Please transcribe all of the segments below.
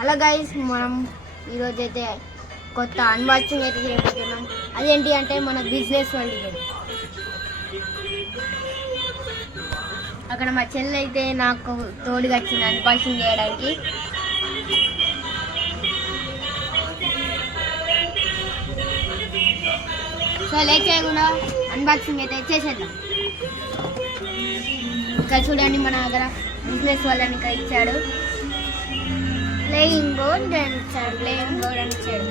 Hello guys, మనం ఈరోజు అయితే కొత్త అన్బాక్సింగ్ అయితే చేయబోతున్నాం. అదేంటి అంటే మన బిజినెస్ వరల్డ్. అక్కడ మా చెల్లి అయితే నాకు తోడుగా వచ్చింది అన్బాక్సింగ్ చేయడానికి. సో లేట్ చేయకుండా అన్బాక్సింగ్ అయితే చేసేద్దాం. ఇక్కడ చూడండి, మన దగ్గర బిజినెస్ వాళ్ళని ఇక్కడ ఇచ్చాడు. ప్లేయింగ్ బోర్డ్ అని ఇచ్చాడు.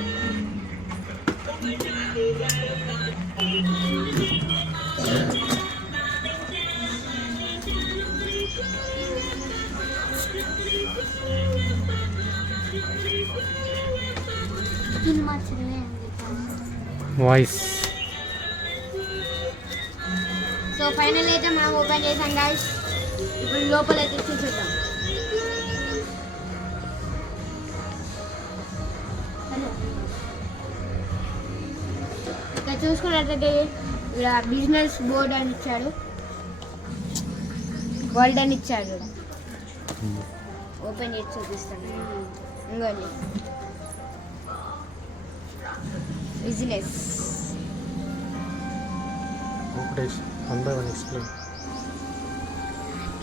వాయిస్. సో ఫైనల్ అయితే మనం ఓపెన్ చేసాం గాయ్స్. ఇప్పుడు లోపల అయితే చూసేద్దాం. ఇక్కడ చూసుకున్నట్లయితే ఇక్కడ బిజినెస్ బోర్డ్ అని ఇచ్చాడు, వరల్డ్ అని ఇచ్చాడు. ఓపెన్ చేసి చూపిస్తాను. ఇంకోండి బిజినెస్.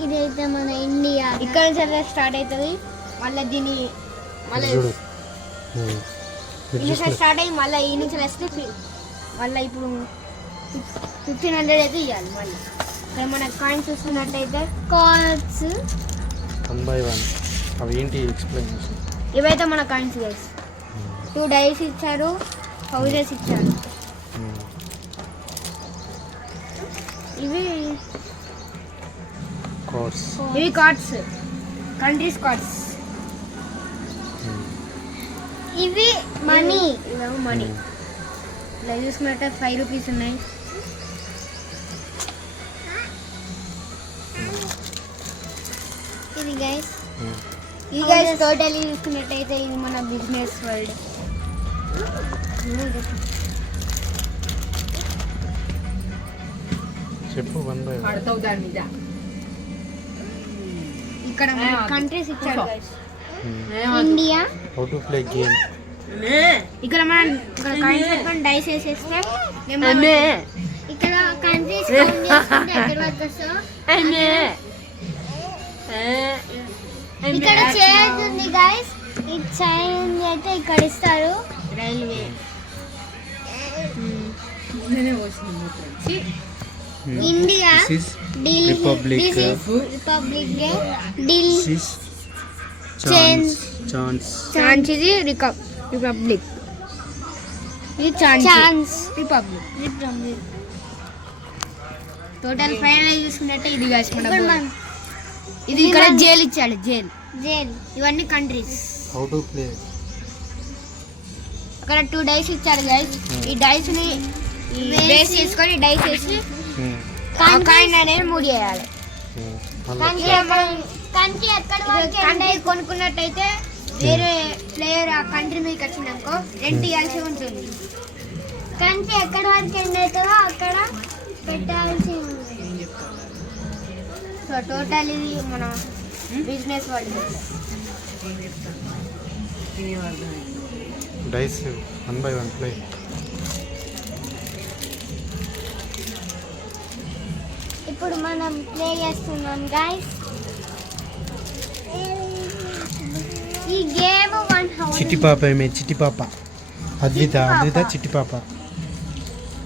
ఇదైతే మన ఇండియా. ఇక్కడ నుంచి స్టార్ట్ అవుతుంది. మళ్ళీ దీన్ని మళ్ళీ స్టార్ట్ అయ్యి మళ్ళీ ఈ నుంచి వస్తే మళ్ళీ ఇప్పుడు 1500 అయితే ఇవ్వాలి. మళ్ళీ ఇక్కడ మన కాయిన్స్ చూసుకున్నట్టయితే కార్డ్స్ 1 by 1 అవి ఏంటి ఎక్స్ప్లెయిన్ చేసి. ఇవైతే మన కాయిన్స్ గైస్. 2 డైస్ ఇచ్చారు, హౌజెస్ ఇచ్చారు. ఇవి కార్డ్స్, కంట్రీస్ కార్డ్స్. ఇవి మనీ, ఇవేమో మనీ. ఇలా చూసుకున్నట్టే 5 రూపీస్ ఉన్నాయి. ఇది గైస్ టోటల్ చూసుకున్నట్టయితే ఇది మన బిజినెస్ వరల్డ్. చెప్పు 1 by 1. ఇక్కడ కంట్రీస్ ఇచ్చారు guys. India, how to play game. ఇక్కడ మనం ఇక్కడ కాయిన్స్ పెట్టుకొని డైస్ వేసేస్తే ఇక్కడ కంట్రీస్ ఇక్కడ చైర్ ఉంది గైస్. ఈ చైర్ అయితే ఇక్కడ ఇస్తారు. Railway, India, republic day, chance ఇది రిపబ్లిక్, ఇది ఛాన్స్ రిపబ్లిక్. టోటల్ ఫైనల్ చూసుకున్నట్టే ఇది గైస్ మన. ఇది ఇక్కడ జైల్ ఇచ్చాడు, జైల్. ఇవన్నీ కంట్రీస్. How to play. అక్కడ 2 డైస్ ఇచ్చారు గైస్. ఈ డైస్ ని బేస్ చేసుకొని డైస్ వేసి కాయిన్ అనేది మూవ్ చేయాలి. కంట్రీ కొనుక్కున్నట్టయితే వేరే ప్లేయర్ ఆ కంట్రీ మీకు వచ్చిందనుకో రెంట్ ఇవ్వాల్సి ఉంటుంది. కంట్రీ ఎక్కడ వరకు ఎండ్ అవుతుందో అక్కడ పెట్టాల్సి ఉంటుంది. సో టోటల్ ఇది మన business world. Dice 1 by 1 play. ఇప్పుడు మనం ప్లే చేస్తున్నాం గైస్. ఈ గేమ్ 1 hour. చిట్టి పాప చిట్టి పాప అద్విత చిట్టి పాప.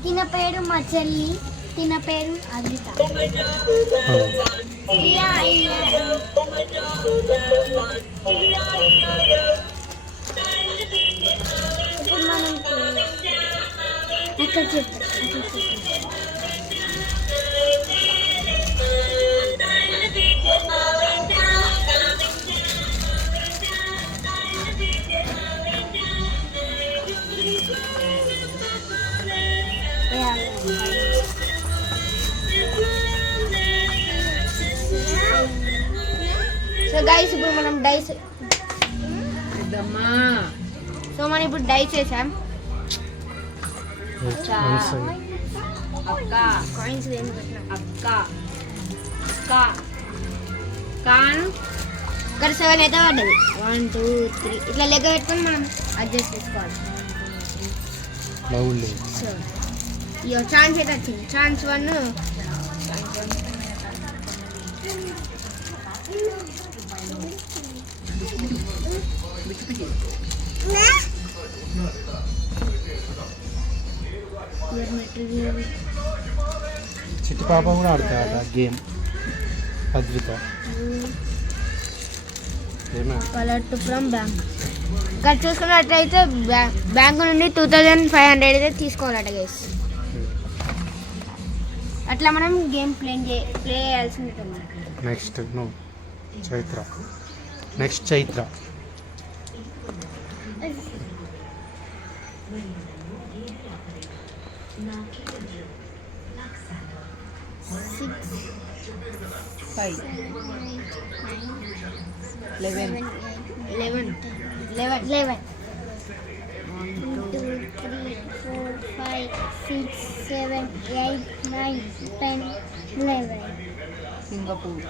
తిన పేరు మా చెల్లి, తిన పేరు అద్విత. ఇప్పుడు మనం ఇక్కడ చెప్తాం. సో గైస్ ఇప్పుడు మనం డైస్ వేసాం. కాయిన్స్ ఏమి పెట్టినాం. కాన్ ఇక్కడ 7 అయితే పడ్డది. 1 2 3 ఇట్లా లెక్క పెట్టుకొని మనం అడ్జస్ట్ చేసుకోవాలి. లవ్లీ. సో ఇయో ఛాన్స్ అయితే వచ్చింది. ఛాన్స్ 1 చిట్టి పాప కూడా ఆడతాడ game. Advita collect from bank. ఇక్కడ చూసుకున్నట్లయితే బ్యాంక్ నుండి 2500 అయితే తీసుకోవాలట గైస్. అట్లా మనం గేమ్ ప్లే చేయాల్సి ఉంటుంది. Next Chaitra. Next Chaitra. Five. 11. 11. 1 2 3 4 5 6 7 8 9 10 11. Singapore.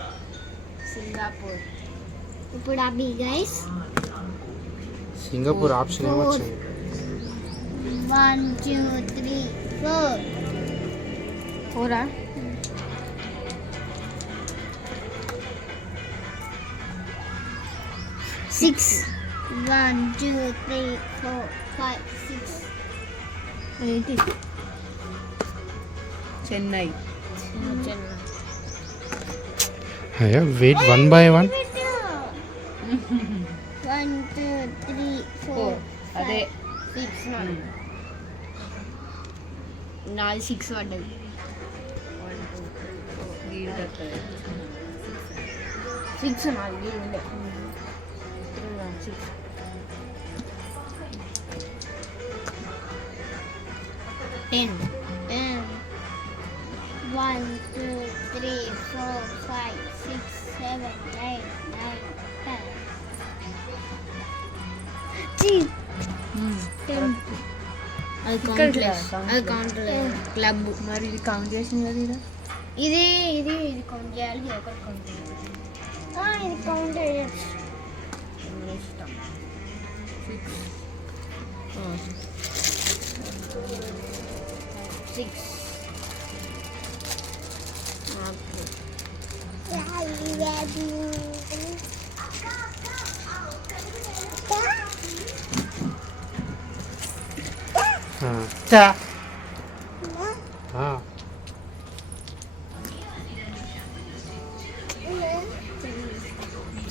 ఇప్పుడు అభి గైస్ సింగపూర్ ఆప్షన్ ఏమొచ్చింది? 1 2 3 4 4. 6 1 2 3 4 5 6 ఏంటి? చెన్నై. అయ్యా వెయిట్ 1 by 1. 1 2 3 4 అదే 6 నాది 6 పడ్డది. 6 నాది ఉండే 6 10 1 2 3 4 5 6 7 8 9 10 అది కౌంట్లెస్ క్లబ్. మరి ఇది కౌంట్ చేసింది కదా ఇది. ఇది కౌంట్ చేయాలి. ఇది ఒకటి కౌంట్ చేయాలి. ఇది కౌంట్ చేయొచ్చు. 6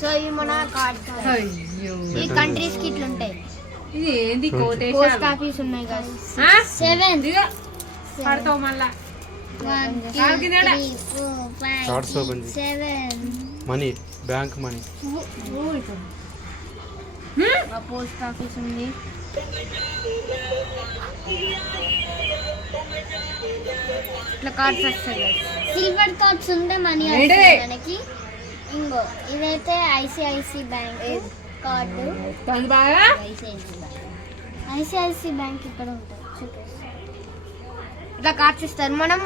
సో ఇవి మన కార్డ్స్. అయ్యో, ఈ కంట్రీస్ కి ఇట్లా ఉంటాయి. ఇది ఏంది పోస్ట్ కోటేషన్? ఆఫీస్ ఉన్నాయి కదా. ఆ? 7 ఇదిగో పడతావు మళ్ళా. 1 2 Kakinada. 3 4 5 Cards open 6 7 money, bank money. Post office ఉంది. ఇట్లా కార్డ్స్ వస్తాయి. సిల్వర్ కార్డ్స్ ఉంటే మనీ వస్తాయి మనకి. ఇంకో ఇదైతే ఐసిఐసి బ్యాంక్ కార్డు. తను బాగా ఐసిఐసి బ్యాంక్ ఇక్కడ ఉంటుంది. ఇట్లా కార్డ్స్ ఇస్తారు. మనం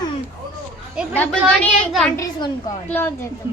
డబ్బులు కంట్రీస్ కొనుక్కోవాలి. క్లోజ్ చేద్దాం.